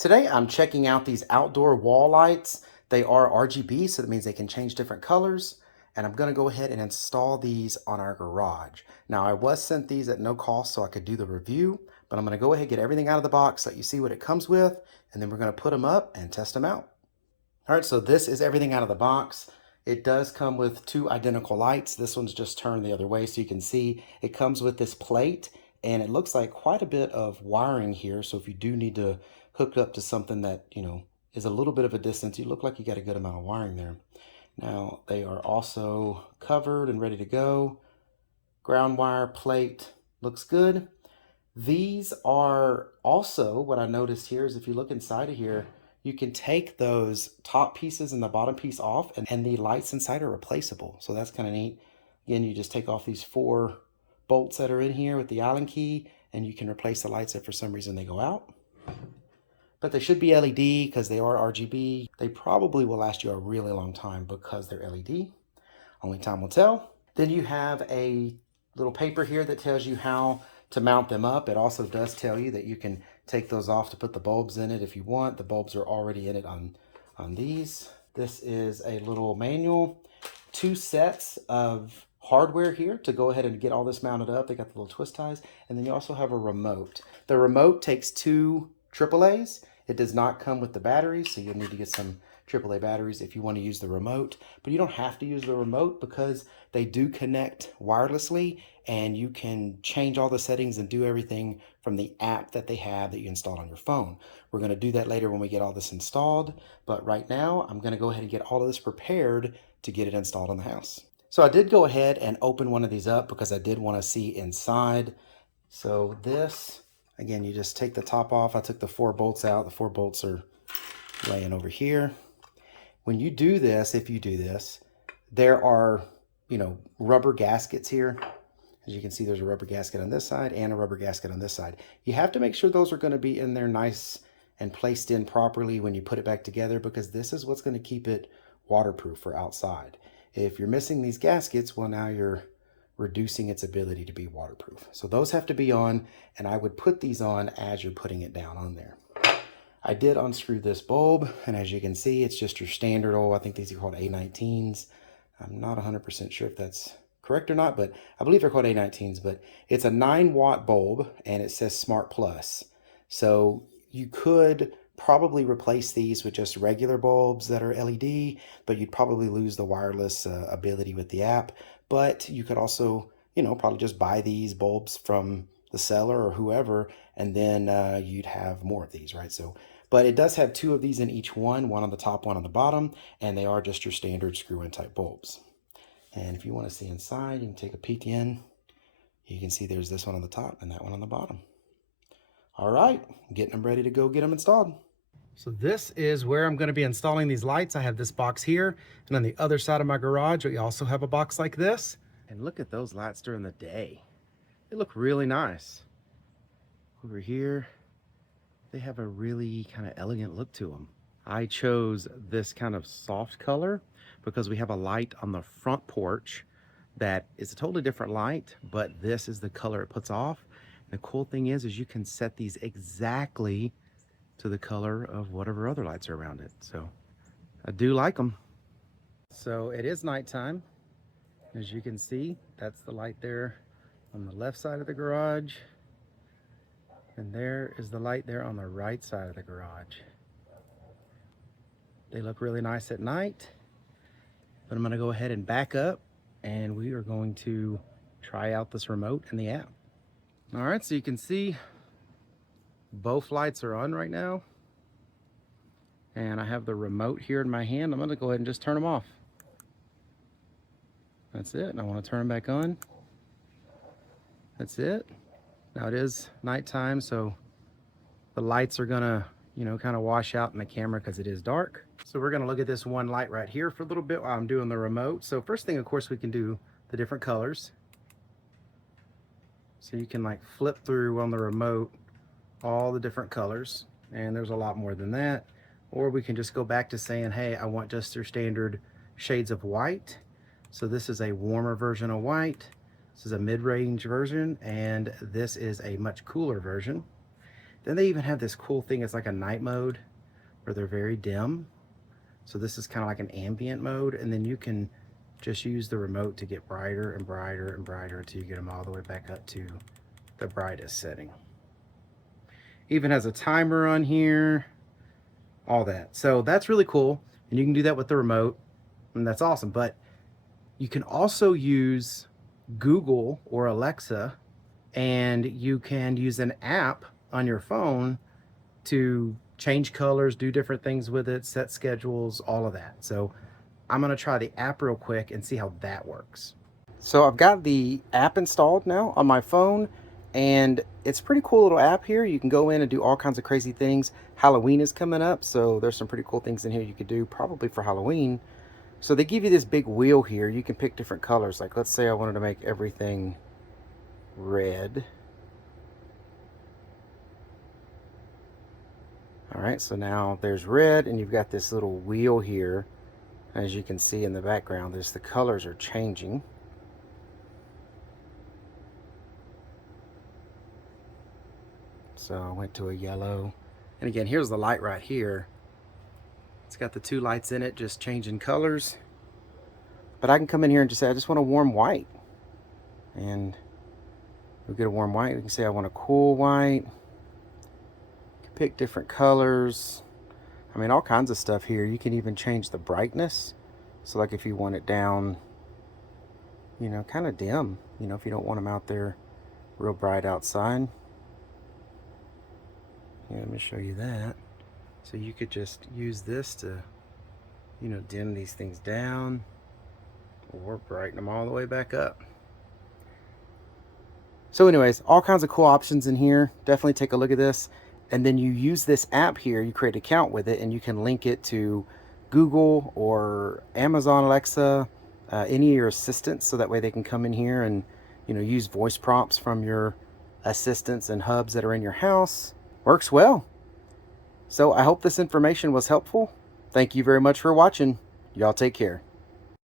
Today I'm checking out these outdoor wall lights. They are RGB, so that means they can change different colors. And I'm gonna go ahead and install these on our garage. Now I was sent these at no cost so I could do the review, but I'm gonna go ahead and get everything out of the box, let you see what it comes with, and then we're gonna put them up and test them out. All right, so this is everything out of the box. It does come with two identical lights. This one's just turned the other way so you can see it comes with this plate, and it looks like quite a bit of wiring here. So if you do need to hook up to something that, is a little bit of a distance, you look like you got a good amount of wiring there. Now they are also covered and ready to go. Ground wire plate looks good. These are also, what I noticed here is if you look inside of here, you can take those top pieces and the bottom piece off, and the lights inside are replaceable. So that's kind of neat. Again, you just take off these 4 bolts that are in here with the Allen key, and you can replace the lights if for some reason they go out. But they should be LED because they are RGB. They probably will last you a really long time because they're LED. Only time will tell. Then you have a little paper here that tells you how to mount them up. It also does tell you that you can take those off to put the bulbs in it if you want. The bulbs are already in it on these. This is a little manual. 2 sets of hardware here to go ahead and get all this mounted up. They got the little twist ties. And then you also have a remote. The remote takes 2 AAAs. It does not come with the batteries, so you'll need to get some AAA batteries if you want to use the remote. But you don't have to use the remote because they do connect wirelessly, and you can change all the settings and do everything from the app that they have that you installed on your phone. We're going to do that later when we get all this installed, but right now I'm going to go ahead and get all of this prepared to get it installed on the house. So I did go ahead and open one of these up because I did want to see inside. So this, again, you just take the top off. I took the 4 bolts out. The 4 bolts are laying over here. When you do this, if you do this, there are, rubber gaskets here. As you can see, there's a rubber gasket on this side and a rubber gasket on this side. You have to make sure those are going to be in there nice and placed in properly when you put it back together, because this is what's going to keep it waterproof for outside. If you're missing these gaskets, well, now you're reducing its ability to be waterproof. So those have to be on, and I would put these on as you're putting it down on there. I did unscrew this bulb, and as you can see, it's just your standard old, I think these are called A19s. I'm not 100% sure if that's correct or not, but I believe they're called A19s, but it's a 9-watt bulb, and it says Smart Plus. So you could probably replace these with just regular bulbs that are LED, but you'd probably lose the wireless ability with the app. But you could also, probably just buy these bulbs from the seller or whoever, and then you'd have more of these, right? So, but it does have 2 of these in each one on the top, one on the bottom, and they are just your standard screw-in type bulbs. And if you want to see inside, you can take a peek in. You can see there's this one on the top and that one on the bottom. All right, getting them ready to go get them installed. So this is where I'm going to be installing these lights. I have this box here, and on the other side of my garage, we also have a box like this. And look at those lights during the day. They look really nice. Over here, they have a really kind of elegant look to them. I chose this kind of soft color because we have a light on the front porch that is a totally different light, but this is the color it puts off. And the cool thing is you can set these exactly to the color of whatever other lights are around it. So I do like them. So it is nighttime. As you can see, that's the light there on the left side of the garage. And there is the light there on the right side of the garage. They look really nice at night, but I'm gonna go ahead and back up, and we are going to try out this remote and the app. All right, so you can see both lights are on right now, and I have the remote here in my hand. I'm gonna go ahead and just turn them off. That's it, and I wanna turn them back on. That's it. Now it is nighttime, so the lights are gonna, kind of wash out in the camera because it is dark. So we're gonna look at this one light right here for a little bit while I'm doing the remote. So first thing, of course, we can do the different colors. So you can like flip through on the remote all the different colors, and there's a lot more than that. Or we can just go back to saying, hey, I want just your standard shades of white. So this is a warmer version of white. This is a mid-range version, and this is a much cooler version. Then they even have this cool thing. It's like a night mode where they're very dim. So this is kind of like an ambient mode, and then you can just use the remote to get brighter and brighter and brighter until you get them all the way back up to the brightest setting. Even has a timer on here, all that. So that's really cool, and you can do that with the remote, and that's awesome. But you can also use Google or Alexa, and you can use an app on your phone to change colors, do different things with it, set schedules, all of that. So I'm gonna try the app real quick and see how that works. So I've got the app installed now on my phone, and it's a pretty cool little app here. You can go in and do all kinds of crazy things. Halloween is coming up, so there's some pretty cool things in here you could do probably for Halloween. So they give you this big wheel here. You can pick different colors. Like let's say I wanted to make everything red. All right, so now there's red, and you've got this little wheel here. As you can see in the background, the colors are changing. So I went to a yellow. And again, here's the light right here. It's got the two lights in it, just changing colors. But I can come in here and just say, I just want a warm white. And we'll get a warm white. We can say I want a cool white. Pick different colors. I mean, all kinds of stuff here. You can even change the brightness. So like if you want it down, you know, kind of dim, you know, if you don't want them out there real bright outside. Yeah, let me show you that. So you could just use this to, you know, dim these things down or brighten them all the way back up. So anyways, all kinds of cool options in here. Definitely take a look at this. And then you use this app here, you create an account with it, and you can link it to Google or Amazon Alexa, any of your assistants, so that way they can come in here and, you know, use voice prompts from your assistants and hubs that are in your house. Works well. So I hope this information was helpful. Thank you very much for watching. Y'all take care.